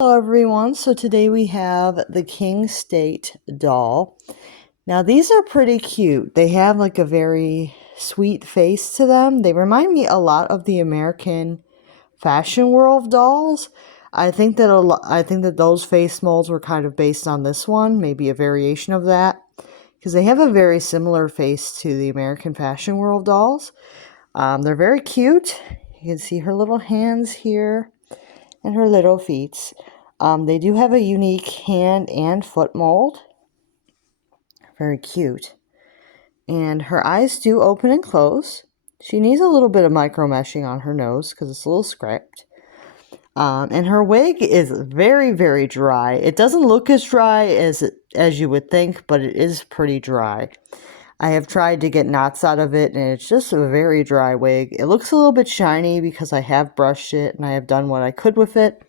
Hello everyone, so today we have the Kingstate doll. Now these are pretty cute. They have like a very sweet face to them. They remind me a lot of the American Fashion World dolls. I think that those face molds were kind of based on this one, maybe a variation of that, because they have a very similar face to the American Fashion World dolls. They're very cute. You can see her little hands here and her little feet. They do have a unique hand and foot mold. Very cute. And her eyes do open and close. She needs a little bit of micro meshing on her nose because it's a little scraped. And her wig is very, very dry. It doesn't look as dry as you would think, but it is pretty dry. I have tried to get knots out of it, and it's just a very dry wig. It looks a little bit shiny because I have brushed it and I have done what I could with it,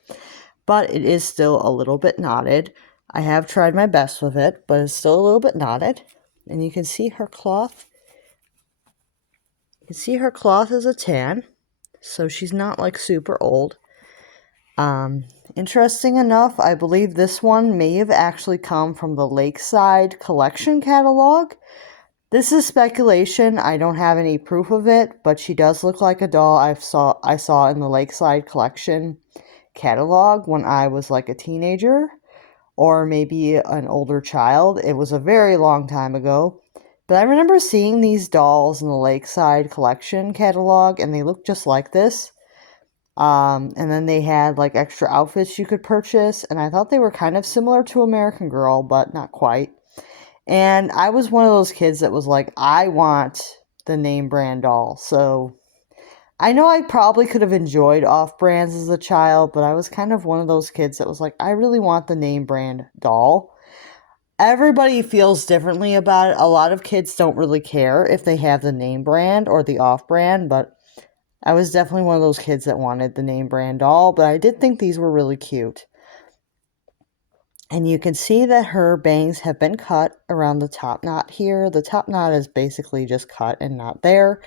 but it is still a little bit knotted. I have tried my best with it, but it's still a little bit knotted. And you can see her cloth. You can see her cloth is a tan, so she's not like super old. Interesting enough, I believe this one may have actually come from the Lakeside collection catalog. This is speculation. I don't have any proof of it, but she does look like a doll I saw in the Lakeside collection catalog when I was like a teenager or maybe an older child. It was a very long time ago. But I remember seeing these dolls in the Lakeside collection catalog and they looked just like this. And then they had like extra outfits you could purchase, and I thought they were kind of similar to American Girl, but not quite. And I was one of those kids that was like, I want the name brand doll. So I know I probably could have enjoyed off brands as a child, but I was kind of one of those kids that was like, I really want the name brand doll. Everybody feels differently about it. A lot of kids don't really care if they have the name brand or the off brand, but I was definitely one of those kids that wanted the name brand doll, but I did think these were really cute. And you can see that her bangs have been cut around the top knot here. The top knot is basically just cut and not there.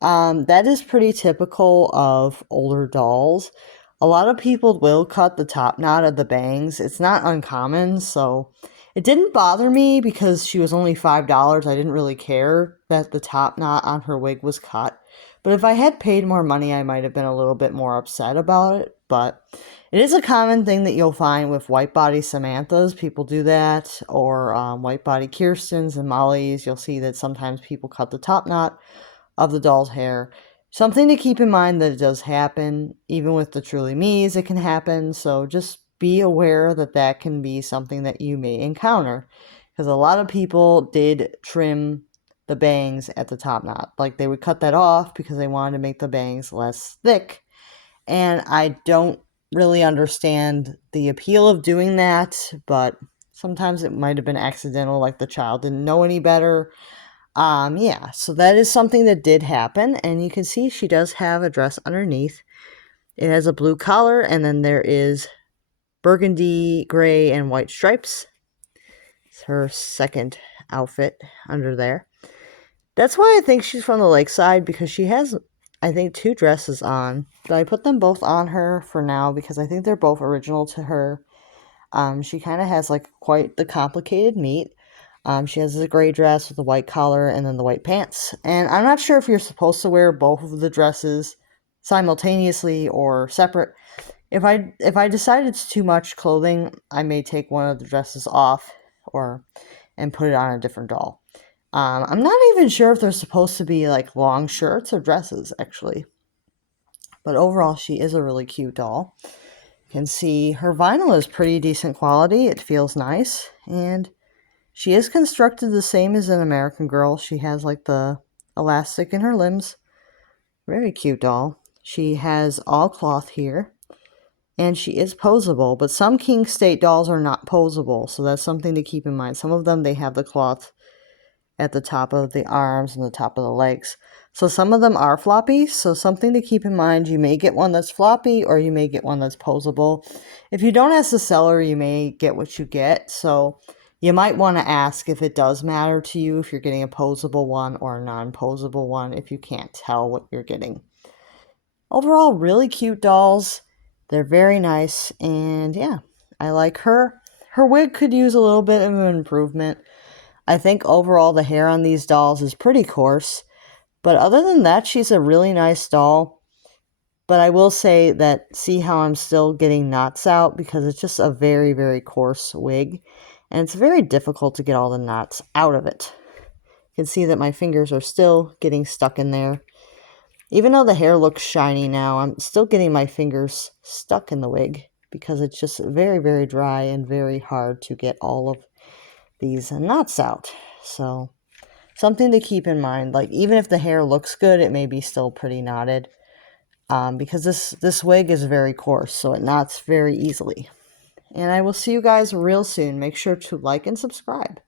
That is pretty typical of older dolls. A lot of people will cut the top knot of the bangs. It's not uncommon, so it didn't bother me because she was only $5. I didn't really care that the top knot on her wig was cut. But if I had paid more money, I might have been a little bit more upset about it. But it is a common thing that you'll find with white body Samanthas. People do that. Or white body Kirstens and Mollys. You'll see that sometimes people cut the top knot of the doll's hair. Something to keep in mind that it does happen. Even with the Truly Me's, it can happen. So just be aware that that can be something that you may encounter. Because a lot of people did trim the bangs at the top knot. Like they would cut that off because they wanted to make the bangs less thick. And I don't really understand the appeal of doing that, but sometimes it might have been accidental, like the child didn't know any better. Yeah, so that is something that did happen, and you can see she does have a dress underneath. It has a blue collar, and then there is burgundy, gray, and white stripes. It's her second outfit under there. That's why I think she's from the Lakeside, because she has, I think, two dresses on. But I put them both on her for now because I think they're both original to her. She kind of has like quite the complicated meat. She has a gray dress with a white collar and then the white pants. And I'm not sure if you're supposed to wear both of the dresses simultaneously or separate. If I decide it's too much clothing, I may take one of the dresses off and put it on a different doll. I'm not even sure if they're supposed to be like long shirts or dresses, actually. But overall, she is a really cute doll. You can see her vinyl is pretty decent quality. It feels nice. And she is constructed the same as an American Girl. She has like the elastic in her limbs. Very cute doll. She has all cloth here. And she is posable. But some Kingstate dolls are not posable. So that's something to keep in mind. Some of them, they have the cloth at the top of the arms and the top of the legs. So some of them are floppy, so something to keep in mind. You may get one that's floppy or you may get one that's posable. If you don't ask the seller, you may get what you get. So you might want to ask if it does matter to you if you're getting a posable one or a non-posable one if you can't tell what you're getting. Overall, really cute dolls. They're very nice, and yeah, I like her. Her wig could use a little bit of an improvement. I think overall the hair on these dolls is pretty coarse, but other than that, she's a really nice doll. But I will say that, see how I'm still getting knots out, because it's just a very, very coarse wig, and it's very difficult to get all the knots out of it. You can see that my fingers are still getting stuck in there. Even though the hair looks shiny now, I'm still getting my fingers stuck in the wig because it's just very, very dry and very hard to get all of these knots out. So something to keep in mind. Like, even if the hair looks good, it may be still pretty knotted. Because this wig is very coarse, so it knots very easily. And I will see you guys real soon. Make sure to like and subscribe.